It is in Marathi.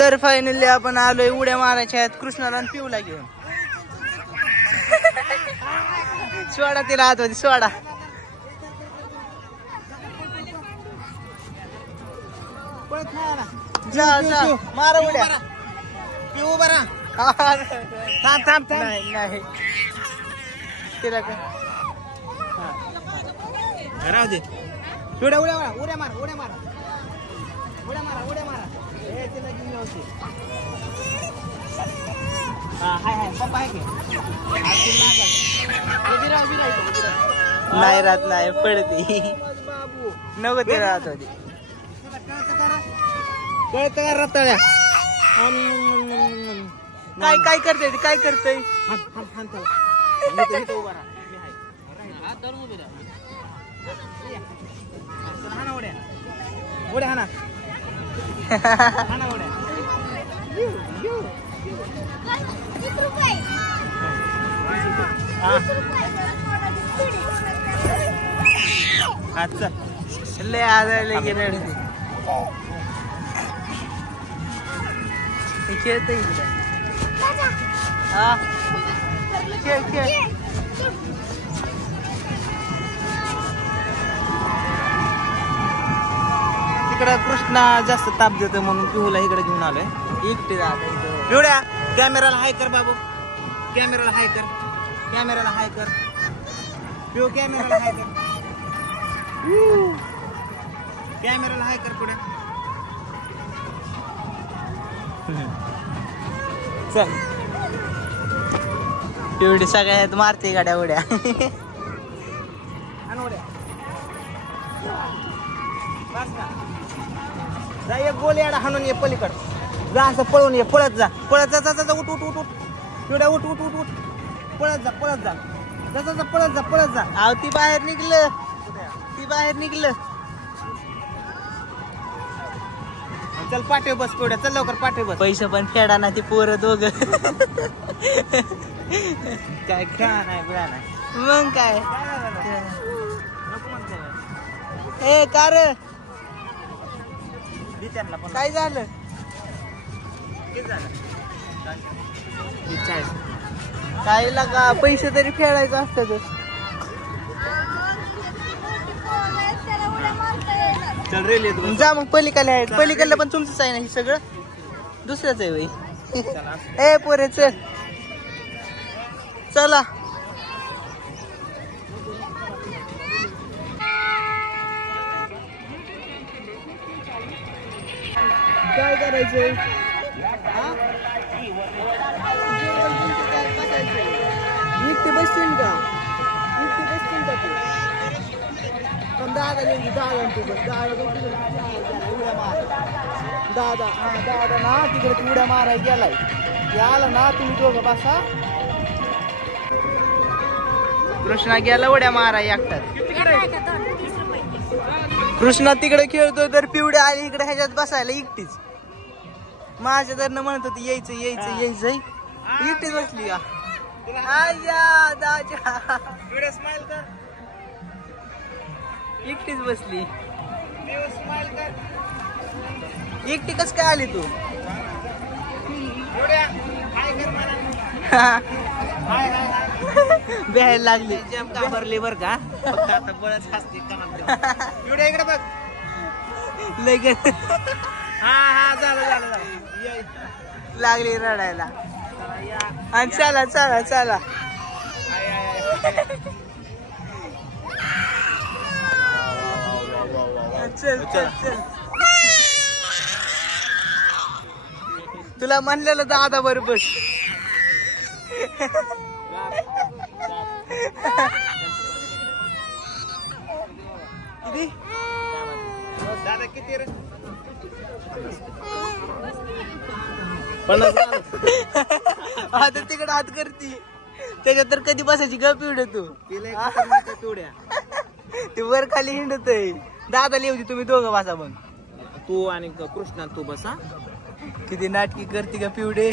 तर फायनली आपण आलोय उड्या मारायच्या आहेत कृष्णाला आणि पिऊला घेऊन. सोडा तिला आतमध्ये सोडा. मारा उड्या पिऊ बरा. थांब थांब थांब. नाही तिला काय राहू दे. उड्या उड्या मारा उड्या मारा उड्या मारा उड्या मारा उड्या मारा. हे तिला घेऊन जाऊ. हा हाय हाय पप्पा आहे की नाही राहत नाही पडते नको ते राहत होती. कळतं का रताळ्या. काय काय करते काय करतय. उभा राहा. हाना उड्या उड्या हाना हाना उड्या. अच्छा लय आजायला गेले खेळत इकडे. हा खेळ खेळ. तिकडं कृष्णा जास्त ताप देतो म्हणून पिहूला इकडे घेऊन आलोय. एकटे जात एवढ्या कॅमेराला हाय कर बाबू. कॅमेराला हाय कर. कॅमेराला हाय कर. पिऊ कॅमेराला हाय कर. कॅमेराला हाय कर पुढे. चल एवढी सगळ्यात मारते गाड्या उड्या. जा एक गोल याडा हाणून ये पलीकड. जा असं पळून ये. पळत जा पळत जा. जा उठ उठ उठ उठ. एवढ्या उठ उठ उठ उठ. पळत जा पळत जा. जा पळत जा पळत जा. आव ती बाहेर निघलं. ती बाहेर निघलं. चल पाठव बस थोड्या. चल लवकर पाठव बस. पैसे पण फेडा ना ती पोरं दोघं. काय खेळा नाही बिळा नाही. मग काय ए का रे काय झालं. काय लागा पैसे तरी फेडायचं असतं. चल रेल्वे जा मग पलीकडे आहे. पलीकडलं पण तुमचंच आहे ना हे सगळं. दुसऱ्याच आहे बाई. ए पोरे चल चला. काय करायचंय. एकटे बसतील का. एकटे बसतील का तू. पण दादा दादा दादा ना तिकडे उड्या मारायला गेलाय. याला ना तुम्ही दोघं बसा. कृष्णा गेला उड्या माराय एकटाच. कृष्णा तिकडे खेळतोय तर पिवड्या आली इकडे ह्याच्यात बसायला एकटीच. माझ्या तर म्हणत होती यायचं यायचं यायचंय. एकटीच बसली का. स्माइल कर. एकटीच बसली. एकटी कस काय आली तू. बेहायला लागली. घाबरली बर का. फक्त आता बळच हसते एवढ्या इकडे बघ. लगेच हा हा झालं झालं झालं. लागली रडायला. आणि चला चला चला. चल चल चल. तुला म्हणलेलं दादा बरोबर. दादा किती रे. आता तिकडे हात करती. त्याच्यात तर कधी बसायची गप एवढं तू. पिवड्या ते वर खाली हिंडतय. दादा लिहूची तुम्ही दोघं बसा मग. तू आणि कृष्णा तू बसा. किती नाटकी करते का पिवडे.